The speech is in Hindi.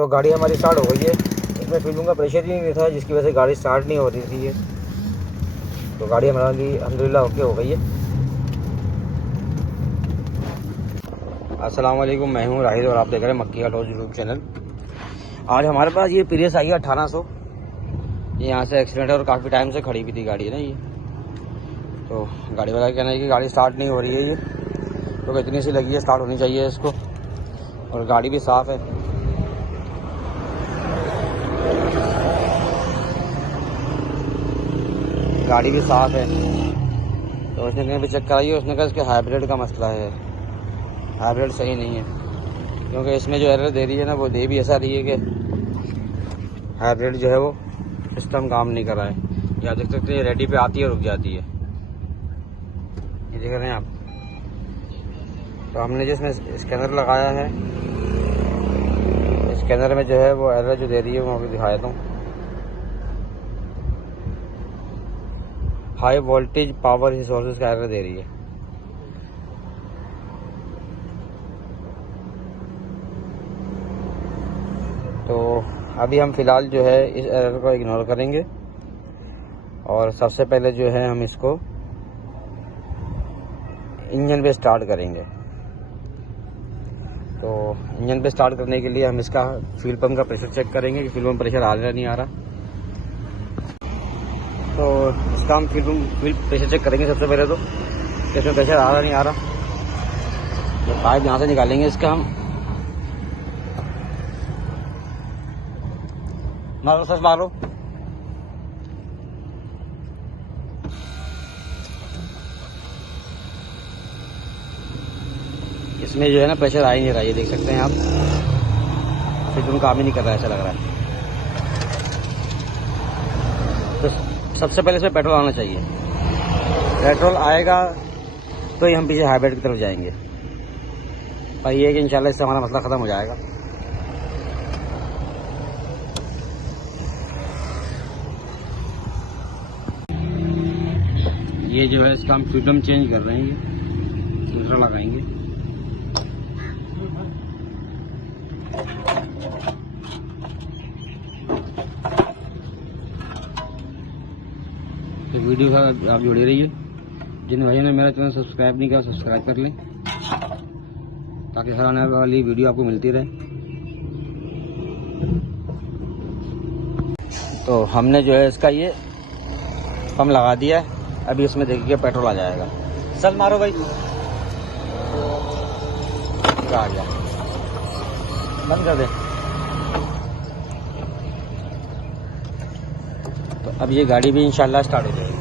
तो गाड़ी हमारी स्टार्ट हो गई है। इसमें फ्यूल का प्रेशर ही नहीं था, जिसकी वजह से गाड़ी स्टार्ट नहीं हो रही थी ये। तो गाड़ी हमारी अल्हम्दुलिल्लाह ओके हो गई है। अस्सलाम वालेकुम, मैं हूँ राहिद और आप देख रहे हैं मक्की का टॉस यूट्यूब चैनल। आज हमारे पास ये प्रियस आई है 1800। ये यहाँ से एक्सीडेंट है और काफ़ी टाइम से खड़ी भी थी गाड़ी है ना ये। तो गाड़ी वाला कहना है कि गाड़ी स्टार्ट नहीं हो रही है ये, तो इतनी सी लगी है, स्टार्ट होनी चाहिए इसको। और गाड़ी भी साफ़ है। गाड़ी भी साफ़ है। तो उसने भी चेक कराई है, उसने कहा इसके हाइब्रिड का मसला है, हाइब्रिड सही नहीं है। क्योंकि इसमें जो एरर दे रही है ना, वो दे भी ऐसा रही है कि हाइब्रिड जो है वो सिस्टम काम नहीं कर रहा है। या देख सकते हैं रेडी पे आती है रुक जाती है, ये देख रहे हैं आप। तो हमने जिसमें स्कैनर लगाया है, स्कैनर में जो है वो एरर जो दे रही है वो अभी दिखा देता हूँ। हाई वोल्टेज पावर रिसोर्सेज का एरर दे रही है। तो अभी हम फ़िलहाल जो है इस एरर को इग्नोर करेंगे और सबसे पहले जो है हम इसको इंजन पे स्टार्ट करेंगे। तो इंजन पे स्टार्ट करने के लिए हम इसका फ्यूल पंप का प्रेशर चेक करेंगे कि फ्यूल पंप प्रेशर आ रहा है नहीं आ रहा। तो इसका हम फ्यूल प्रेशर चेक करेंगे सबसे पहले। तो इसमें प्रेशर आ रहा नहीं आ रहा, तो पाइप यहाँ से निकालेंगे इसका हम। मारो सच मारो। इसमें जो है ना प्रेशर आ ही नहीं रहा, ये देख सकते हैं आप। फिर काम ही नहीं कर रहा है, ऐसा लग रहा है। तो सबसे पहले इसमें पेट्रोल आना चाहिए। पेट्रोल आएगा तो ही हम पीछे हाइब्रिड की तरफ जाएंगे। पर ये है कि इंशाल्लाह इससे हमारा मसला ख़त्म हो जाएगा। ये जो है इसका हम फ्यूल पंप चेंज कर रहे हैं, ये दूसरा लगाएंगे। तो वीडियो का आप जुड़े रहिए। जिन भाइयों ने मेरा चैनल सब्सक्राइब नहीं किया सब्सक्राइब कर लें, ताकि हर आने वाली वीडियो आपको मिलती रहे। तो हमने जो है इसका ये पंप लगा दिया है। अभी इसमें देखिए पेट्रोल आ जाएगा। चल मारो भाई, आ गया, बंद कर दे। तो अब ये गाड़ी भी इंशाल्लाह स्टार्ट हो जाएगी।